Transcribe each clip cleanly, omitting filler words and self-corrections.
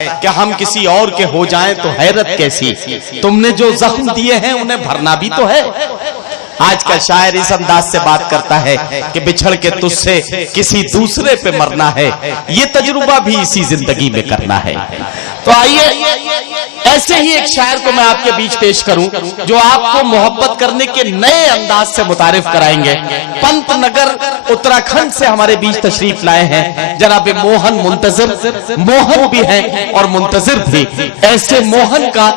क्या हम किसी और के हो जाएं तो हैरत कैसी, तुमने जो जख्म दिए हैं उन्हें भरना भी तो है। आज का शायर इस अंदाज से बात करता है कि बिछड़ के तुझसे किसी दूसरे पे मरना है, ये तजुर्बा भी इसी जिंदगी में करना है। तो आइए ऐसे ही एक शायर को मैं आपके बीच पेश करूं जो आपको मोहब्बत करने के नए अंदाज से मुतारिफ कराएंगे। पंतनगर उत्तराखंड से हमारे बीच तशरीफ लाए हैं जनाब मोहन मुंतजिर। मोहन भी हैं और मुंतजिर भी। ऐसे मोहन का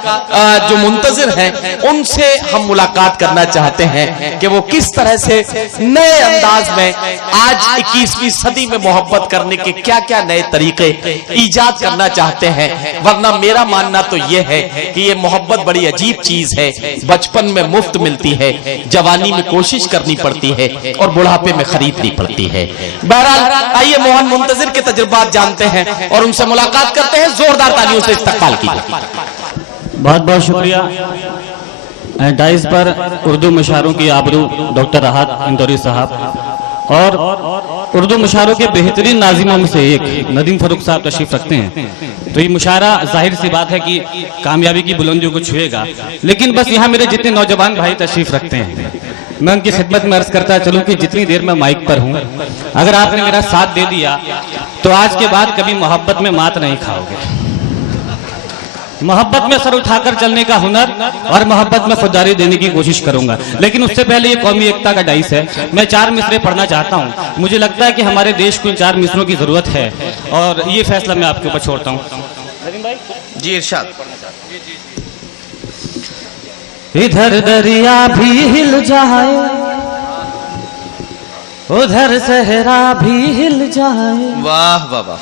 जो मुंतजिर हैं उनसे हम मुलाकात करना चाहते हैं कि वो किस तरह से नए अंदाज में आज 21वीं सदी में मोहब्बत करने के क्या क्या नए तरीके ईजाद करना चाहते हैं। वरना मेरा मानना तो ये है कि ये मोहब्बत बड़ी अजीब चीज है, बचपन में मुफ्त मिलती है, जवानी में कोशिश करनी पड़ती है और बुढ़ापे में खरीदनी पड़ती है। बहरहाल आइए मोहन मुंतजिर के तजुर्बात जानते हैं और उनसे मुलाकात करते हैं। जोरदार तालियों से इस्तकबाल कीजिए। बहुत बहुत शुक्रिया। डाइस पर उर्दू मुशायरों की आबरू डॉक्टर राहत इंदौरी साहब और उर्दू मुशायरों के बेहतरीन नाजिमों में से एक नदीम फरूक साहब तशरीफ रखते हैं। तो ये मुशायरा जाहिर सी बात है कि कामयाबी की बुलंदियों को छुएगा, लेकिन बस यहाँ मेरे जितने नौजवान भाई तशरीफ रखते हैं मैं उनकी खिदमत में अर्ज करता चलूँ कि जितनी देर मैं माइक पर हूँ, अगर आपने मेरा साथ दे दिया तो आज के बाद कभी मोहब्बत में मात नहीं खाओगे। मोहब्बत में सर उठाकर चलने का हुनर और मोहब्बत में खुददारी देने की कोशिश करूंगा। लेकिन उससे पहले ये कौमी एकता का डाइस है, मैं 4 मिसरे पढ़ना चाहता हूँ। मुझे लगता है कि हमारे देश को इन 4 मिसरों की जरूरत है और ये फैसला मैं आपके ऊपर छोड़ता हूँ। जी इरशाद। इधर दरिया भी हिल जाए, उधर सहरा भी हिल जाए। वाह बाबा।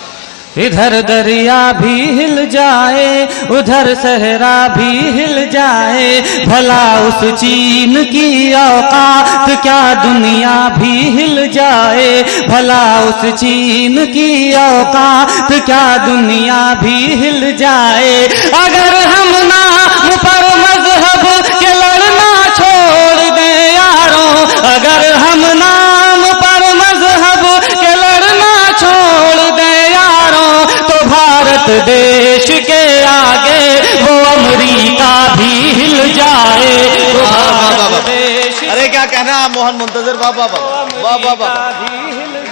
इधर दरिया भी हिल जाए, उधर सहरा भी हिल जाए। भला उस चीन की औकात क्या दुनिया भी हिल जाए। भला उस चीन की औकात क्या दुनिया भी हिल जाए। अगर हम नाम पर मजहब के लड़ना छोड़ दें यारों, अगर हम नाम पर मजहब के लड़ना छोड़ दें भारत देश के आगे वो अमेरिका भी हिल जाए। अरे क्या कहना मोहन मुंतजिर, वाह वाह वाह वाह वाह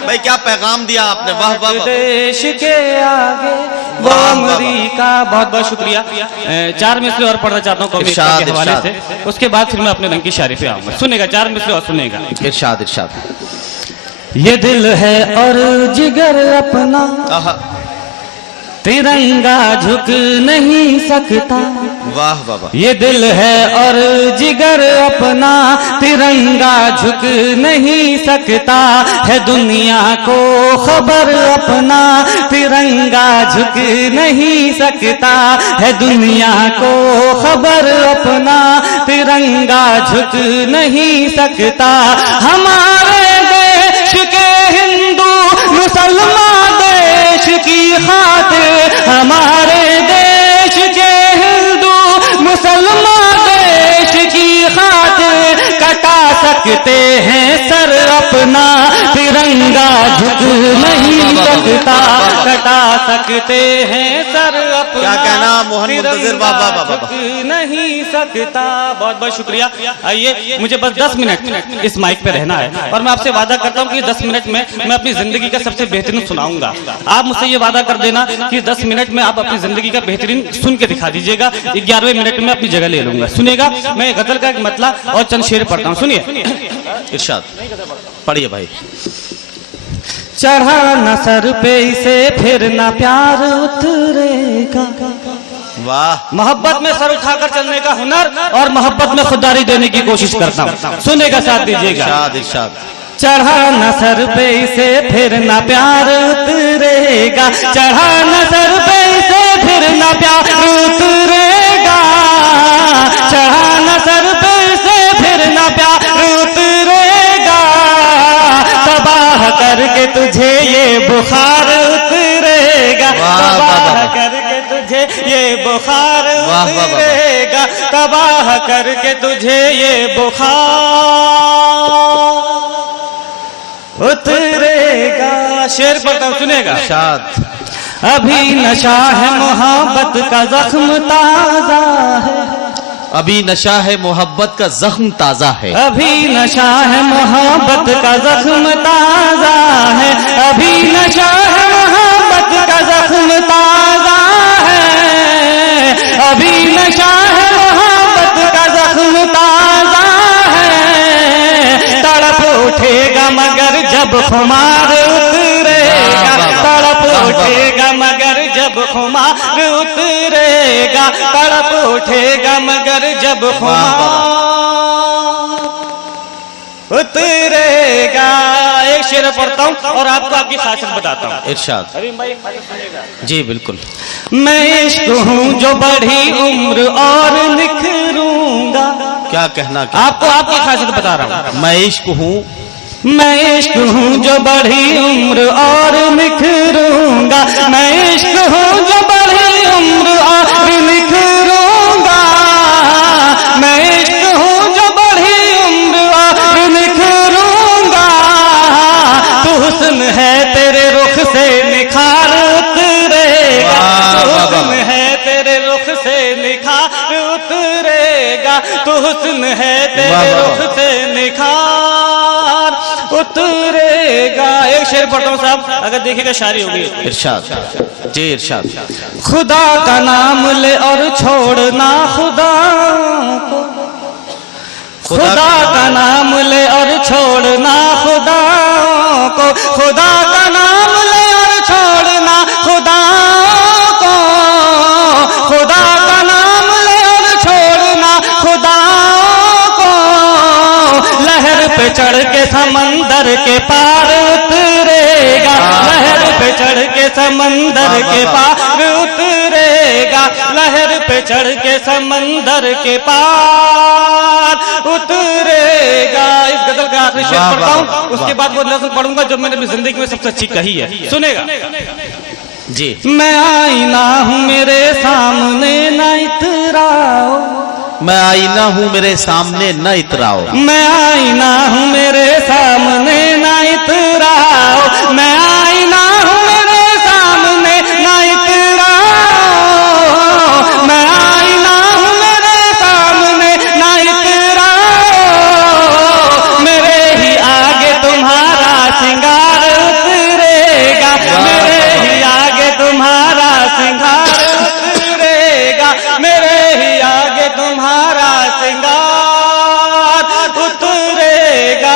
भाई, क्या पैगाम दिया आपने, वाह वाह। देश के आगे वो अमेरिका। बहुत बहुत शुक्रिया। 4 मिसरे और पढ़ना चाहता हूँ कौमी एकता के हवाले से, उसके बाद फिर मैं अपने रंग की शायरी पे आऊंगा। सुनेगा 4 मिसरे और सुनेगा। इरशाद इरशाद। ये दिल है और जिगर अपना तिरंगा झुक नहीं सकता। वाह बाबा। ये दिल है और जिगर अपना तिरंगा झुक नहीं सकता। है दुनिया को खबर अपना तिरंगा झुक नहीं सकता। है दुनिया को खबर अपना तिरंगा झुक नहीं सकता। हमारे देश के हिंदू मुसलमान देश की खातिर, हमारे देश के हिंदू मुसलमान देश की खातिर कटा सकते हैं सर अपना तिरंगा झुक नहीं सकता। कटा सकते हैं सर अपना। क्या कहना मोहन मुंतजिर, बाबा बाबा। नहीं सकता। बहुत बहुत शुक्रिया। आइए मुझे बस 10 मिनट इस माइक पे रहना है और मैं आपसे वादा करता हूँ कि 10 मिनट में मैं अपनी जिंदगी का सबसे बेहतरीन सुनाऊंगा। आप मुझसे ये वादा कर देना कि 10 मिनट में आप अपनी जिंदगी का बेहतरीन सुन के दिखा दीजिएगा। 11वें मिनट में अपनी जगह ले लूंगा। सुनेगा। मैं गजल का एक मतला और चंद शेर पढ़ता हूँ, सुनिए। इरशाद पढ़िए भाई। चढ़ा न सर पे इसे फिर न प्यार उतरेगा। वाह। मोहब्बत में सर उठाकर चलने का हुनर और मोहब्बत में खुददारी देने की कोशिश करता हूँ। सुनेगा, साथ दीजिएगा। इरशाद इरशाद। चढ़ा न सर पे इसे फिर न प्यार उतरेगा। चढ़ा न सर पे इसे फिर न प्यार उतरेगा। चढ़ा न सर पे इसे फिर न प्यार उतरेगा। तबाह करके तुझे ये बुखार उतरेगा। तबाह करके तुझे ये बुखार उतरेगा। तबाह करके तुझे ये बुखार उतरेगा। शेर पढ़ता हूँ, सुनेगा। इरशाद। अभी नशा है मोहब्बत का जख्म ताजा है, अभी नशा है मोहब्बत का जख्म ताजा है, अभी नशा है मोहब्बत का जख्म ताजा है, अभी नशा है मोहब्बत का जख्म ताजा है, अभी नशा है मोहब्बत का जख्म ताजा है। तड़प उठेगा मगर जब खुमार उतरेगा, तड़प उठेगा मगर जब खुमार उतरेगा, तड़प उठेगा मगर जब खुमार उतरेगा। एक शेर पढ़ता हूँ और आपको आपकी खासियत बताता हूँ। इरशाद। जी बिल्कुल। मैं इश्क हूँ जो बढ़ी उम्र और निखरूंगा। क्या कहना, क्या? आपको आपकी खासियत बता रहा हूँ। मैं इश्क हूँ, मैं इश्क हूँ जो बढ़ी उम्र और निखरूंगा, मैं इश्क हूँ जो बढ़ी उम्र और निखरूंगा, मैं इश्क हूँ जो बढ़ी उम्र और निखरूंगा। तू हुस्न है तेरे रुख से निखार उतरेगा, तू हुस्न है तेरे रुख से निखार उतरेगा, तू हुस्न है तेरे रुख से निखार उतरेगा। एक शेर पढ़ता हूँ साहब, अगर देखिएगा शायरी होगी। इरशाद। जी इरशाद। खुदा का नाम ले और छोड़ना खुदा को, खुदा का नाम ले और छोड़ना खुदा को, खुदा का नाम ले और छोड़ना खुदा को, खुदा का नाम ले और छोड़ना खुदा को। लहर पे चढ़ के समंदर के पार उतरेगा, लहर पे चढ़ के समंदर के पार उतरेगा, लहर पे चढ़ के समंदर के पार उतरेगा। इस गजल का आखिरी शेर पढ़ता हूँ, उसके बाद वो नज़्म पढ़ूंगा जो मैंने अपनी जिंदगी में सबसे अच्छी कही है, सुनेगा जी। मैं आईना हूँ मेरे सामने न इतराओ, मैं आईना हूँ मेरे सामने न इतराओ, मैं आईना हूँ मेरे सामने न इतराओ, मैं आईना हूँ मेरे सामने न इतराओ, मैं आईना हूँ मेरे सामने न इतराओ। मेरे ही आगे तुम्हारा सिंगार उतरेगा, मेरे ही आगे तुम्हारा सिंगार उतरेगा, मेरे ही आगे तुम्हारा सिंगार उतरेगा।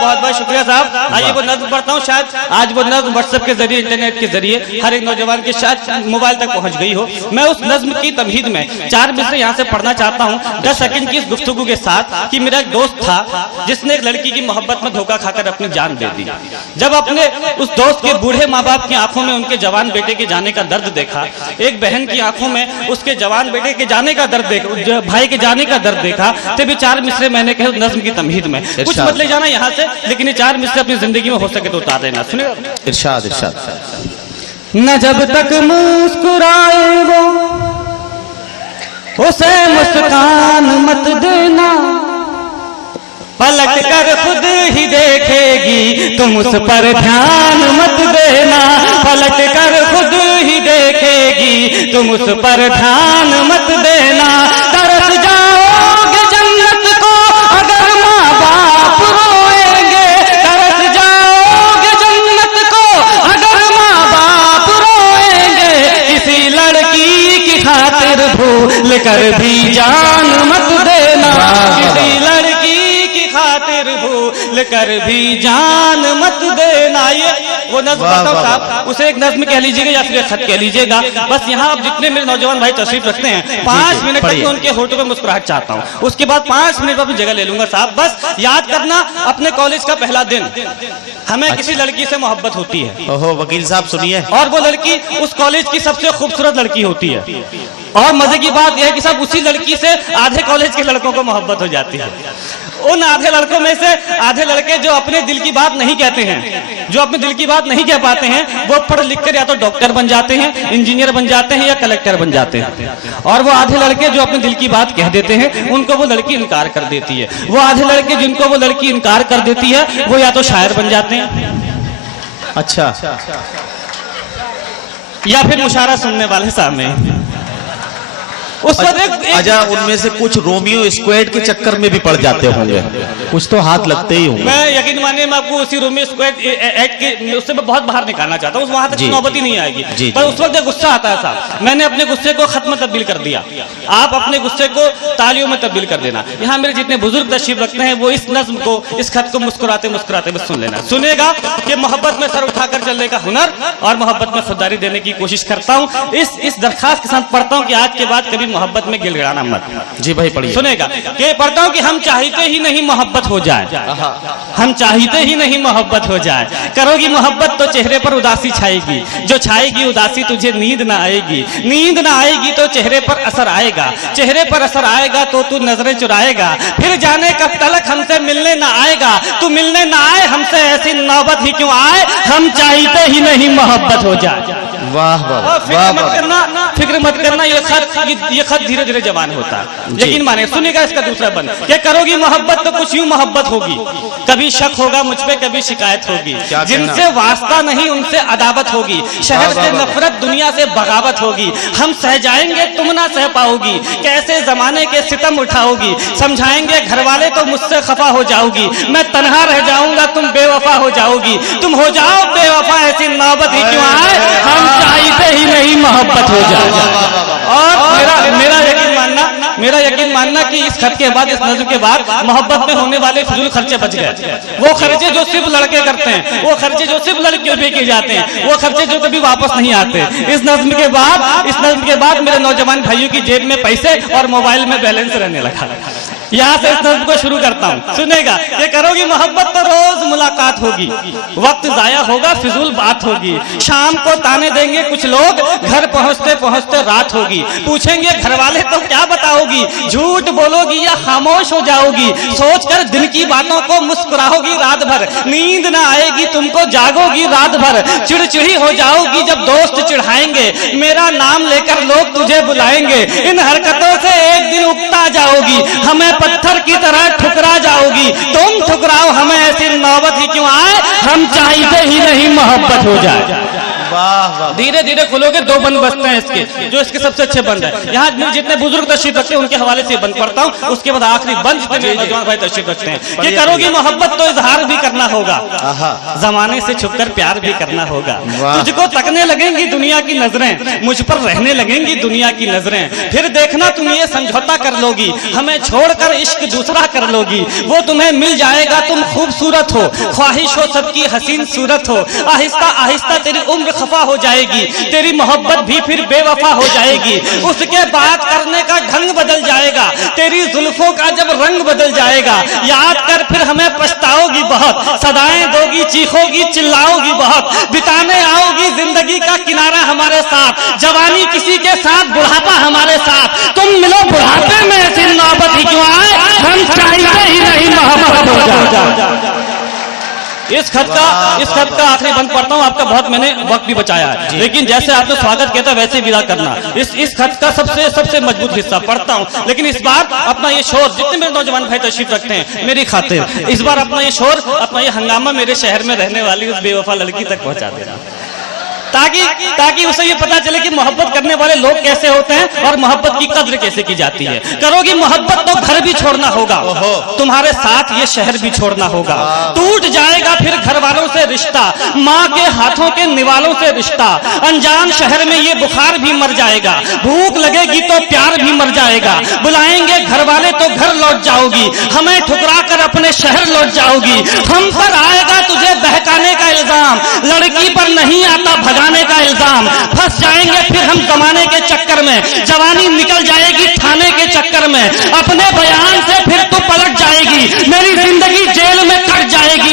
बहुत बहुत शुक्रिया साहब। आइए वो नज़्म पढ़ता हूँ। शायद आज वो नज़्म व्हाट्सएप के जरिए, इंटरनेट के जरिए हर एक नौजवान के शायद मोबाइल तक पहुंच गई हो। मैं उस नज़्म की तमहीद में 4 मिसरे यहाँ से पढ़ना चाहता हूँ 10 सेकंड की इस गुफ्तगू के साथ कि मेरा एक दोस्त था जिसने एक लड़की की मोहब्बत में धोखा खाकर अपनी जान दे दी। जब अपने उस दोस्त के बूढ़े माँ बाप की आंखों में उनके जवान बेटे के जाने का दर्द देखा, एक बहन की आंखों में उसके जवान बेटे के जाने का दर्द देखा, भाई के जाने का दर्द देखा, तभी 4 मिसरे मैंने कहे उस नज़्म की तमहीद में। कुछ मत ले जाना यहाँ से, लेकिन ये 4 मिसरे अपनी जिंदगी में हो सके तो उतार देना। सुनिए। इरशाद। इरशाद। न जब तक मुस्कुराए वो उसे मुस्कान मत देना, पलट कर खुद ही देखेगी तुम उस पर ध्यान मत देना, पलट कर खुद ही देखेगी तुम उस पर ध्यान मत देना। तरस जाओगे जन्नत को अगर माँ बाप रोएंगे, तरस जाओगे जन्नत को अगर माँ बाप रोएंगे। किसी लड़की की खातिर भूल कर भी जान मत देना, किसी लड़की खातिर भूल कर भी जान मत देना। ये वो नज़्म बताओ साहब, उसे एक नज़्म कह लीजिएगा या फिर खत कह लीजिएगा। बस यहाँ आप जितने मेरे नौजवान भाई तशरीफ रखते हैं 5 मिनट तक मैं उनके होठों पे मुस्कुराहट चाहता हूँ, उसके बाद 5 मिनट पर जगह ले लूंगा साहब। बस याद करना अपने कॉलेज का पहला दिन हमें किसी लड़की से मोहब्बत होती है। ओहो वकील साहब सुनिए। और वो लड़की उस कॉलेज की सबसे खूबसूरत लड़की होती है। और मजे की बात यह है कि साहब उसी लड़की से आधे कॉलेज के लड़कों को मोहब्बत हो जाती है। उन आधे लड़कों में से आधे लड़के जो अपने दिल की बात नहीं कहते हैं, जो अपने दिल की बात नहीं कह पाते हैं, वो पढ़ लिख कर या तो डॉक्टर बन जाते हैं, इंजीनियर बन जाते हैं या कलेक्टर बन जाते हैं। और वो आधे लड़के जो अपने दिल की बात कह देते हैं, उनको वो लड़की इनकार कर देती है। वो आधे लड़के जिनको वो लड़की इनकार कर देती है, वो या तो शायर बन जाते हैं। अच्छा या फिर मुशायरा सुनने वाले सामने। उस वक्त अच्छा, उनमें से कुछ रोमियो स्क्वाड के चक्कर में भी पड़ जाते होंगे, कुछ तो हाथ लगते ही होंगे। मैं यकीन मानिए मैं आपको उसी रोमियो स्क्वाड एक्ट के उससे मैं बहुत बाहर निकालना चाहता हूँ, वहां तक नौबत ही नहीं आएगी। पर उस वक्त गुस्सा आता है साहब, मैंने अपने गुस्से को खत्म तब्दील कर दिया। आप अपने गुस्से को तालियों में तब्दील कर देना। यहाँ मेरे जितने बुजुर्ग तशरीफ रखते हैं वो इस नज्म को, इस खत को मुस्कुराते मुस्कुराते बस सुन लेना। सुनेगा कि मोहब्बत में सर उठाकर चलने का हुनर और मोहब्बत में खुददारी देने की कोशिश करता हूँ। इस दरखास्त के साथ पढ़ता हूँ कि आज के बाद कभी मोहब्बत में गिड़गिड़ाना मत। जी भाई पढ़िए। सुनेगा कि पढ़ता हूँ कि हम चाहते ही नहीं मोहब्बत हो जाए, हम चाहते ही नहीं मोहब्बत हो जाए। करोगी मोहब्बत तो चेहरे पर उदासी छाएगी, जो छाएगी उदासी तुझे नींद ना आएगी, नींद ना आएगी तो चेहरे पर असर आएगा, चेहरे पर असर आएगा तो तू नजरें चुराएगा। फिर जाने कब तलक हमसे मिलने ना आएगा, तू मिलने ना आए हमसे ऐसी नौबत ही क्यों आए, हम चाहते ही नहीं मोहब्बत हो जाए। वाह वाह, फिक्र मत करना, ये खत धीरे धीरे जवान होता है। यकीन माने सुनिएगा इसका दूसरा बंद, क्या करोगी मोहब्बत तो कुछ यूं मोहब्बत होगी, कभी शक होगा मुझ पे, कभी शिकायत होगी, जिनसे वास्ता नहीं उनसे अदावत होगी, शहर से नफरत दुनिया से बगावत होगी। हम सह जाएंगे तुम ना सह पाओगी, कैसे जमाने के सितम उठाओगी, समझाएंगे घर वाले तो मुझसे खफा हो जाओगी, मैं तन्हा रह जाऊंगा तुम बेवफा हो जाओगी, तुम हो जाओ बेवफा ऐसी नौबत ही क्यों आए, हम चाहते ही नहीं मोहब्बत हो जाए। और मेरा यकीन मानना कि इस खत के बाद, इस नज़्म के बाद मोहब्बत में होने वाले फिजूल खर्चे बच गए। वो खर्चे जो सिर्फ लड़के करते हैं, वो खर्चे जो सिर्फ लड़कियों पे किए जाते हैं, वो खर्चे जो कभी वापस नहीं आते। इस नज़्म के बाद मेरे नौजवान भाइयों की जेब में पैसे और मोबाइल में बैलेंस रहने लगा। यहाँ से इस नज़्म को शुरू करता हूँ, सुनेगा। ये करोगी मोहब्बत तो रोज मुलाकात होगी, वक्त जाया होगा फिजूल बात होगी, शाम को ताने देंगे कुछ लोग, घर पहुँचते पहुँचते रात होगी, पूछेंगे घर वाले तो क्या बताओगी, झूठ बोलोगी या खामोश हो जाओगी, सोचकर दिन की बातों को मुस्कुराओगी रात भर, नींद ना आएगी तुमको जागोगी रात भर, चिड़चिड़ी हो जाओगी जब दोस्त चिढ़ाएंगे, मेरा नाम लेकर लोग तुझे बुलाएंगे, इन हरकतों से एक दिन उकता जाओगी, हमें पत्थर की तरह ठुकरा जाओगी, तुम ठुकराओ हमें ऐसी नौबत ही क्यों आए, हम चाहते ही नहीं मोहब्बत हो जाए। धीरे धीरे खुलोगे, दो बंद बचते हैं इसके, जो इसके सबसे अच्छे बंद है। यहाँ जितने बुजुर्ग तशरीफ रखते हैं उनके हवाले से बंद पढ़ता हूँ, उसके बाद आखिरी बंद जितने नौजवान भाई तशरीफ रखते हैं। कि करोगी मोहब्बत तो इजहार भी करना होगा, जमाने से छुपकर प्यार भी करना होगा, तुझको तकने लगेंगी दुनिया की नजरें, मुझ पर रहने लगेंगी दुनिया की नजरें, फिर देखना तुम ये समझौता कर लोगी, हमें छोड़कर इश्क दूसरा कर लोगी, वो तुम्हें मिल जाएगा तुम खूबसूरत हो, ख्वाहिश हो सबकी हसीन सूरत हो, आहिस्ता आहिस्ता तेरी उम्र खफा हो जाएगी, तेरी मोहब्बत भी फिर बेवफा हो जाएगी, उसके बात करने का ढंग बदल जाएगा, तेरी जुल्फों का जब रंग बदल जाएगा, याद कर फिर हमें पछताओगी बहुत, सदाएं दोगी चीखोगी चिल्लाओगी बहुत, बिताने आओगी जिंदगी का किनारा हमारे साथ, जवानी किसी के साथ बुढ़ापा हमारे साथ, तुम मिलो बुढ़ापे में ऐसी नौबत ही क्यों आए, हम चाहते ही नहीं मोहब्बत हो जाए। इस खत का आखिरी बंद पढ़ता हूँ, आपका बहुत मैंने वक्त भी बचाया है, लेकिन जैसे आपने स्वागत किया था वैसे विदा करना। इस खत का सबसे मजबूत हिस्सा पढ़ता हूँ, लेकिन इस बार अपना ये शोर, जितने मेरे नौजवान भाई तशरीफ रखते हैं मेरी खातिर, इस बार अपना ये शोर, अपना ये हंगामा मेरे शहर में रहने वाली उस बेवफा लड़की तक पहुँचा देना, ताकि उसे ये पता चले कि मोहब्बत करने वाले लोग कैसे होते हैं और मोहब्बत की कद्र कैसे की जाती है। करोगी मोहब्बत तो घर भी छोड़ना होगा, तुम्हारे साथ ये शहर भी छोड़ना होगा, टूट जाएगा फिर घर वालों से रिश्ता, माँ के हाथों के निवालों से रिश्ता, अनजान शहर में ये बुखार भी मर जाएगा, भूख लगेगी तो प्यार भी मर जाएगा, बुलाएंगे घर वाले तो घर लौट जाओगी, हमें ठुकरा कर अपने शहर लौट जाओगी, हम पर आएगा तुझे बहकाने का इल्जाम, लड़की पर नहीं आता भगाने का इल्जाम, फंस जाएंगे फिर हम जमाने के चक्कर में, जवानी निकल जाएगी थाने के चक्कर में, अपने बयान से फिर तू पलट जाएगी, मेरी जिंदगी जेल में कट जाएगी,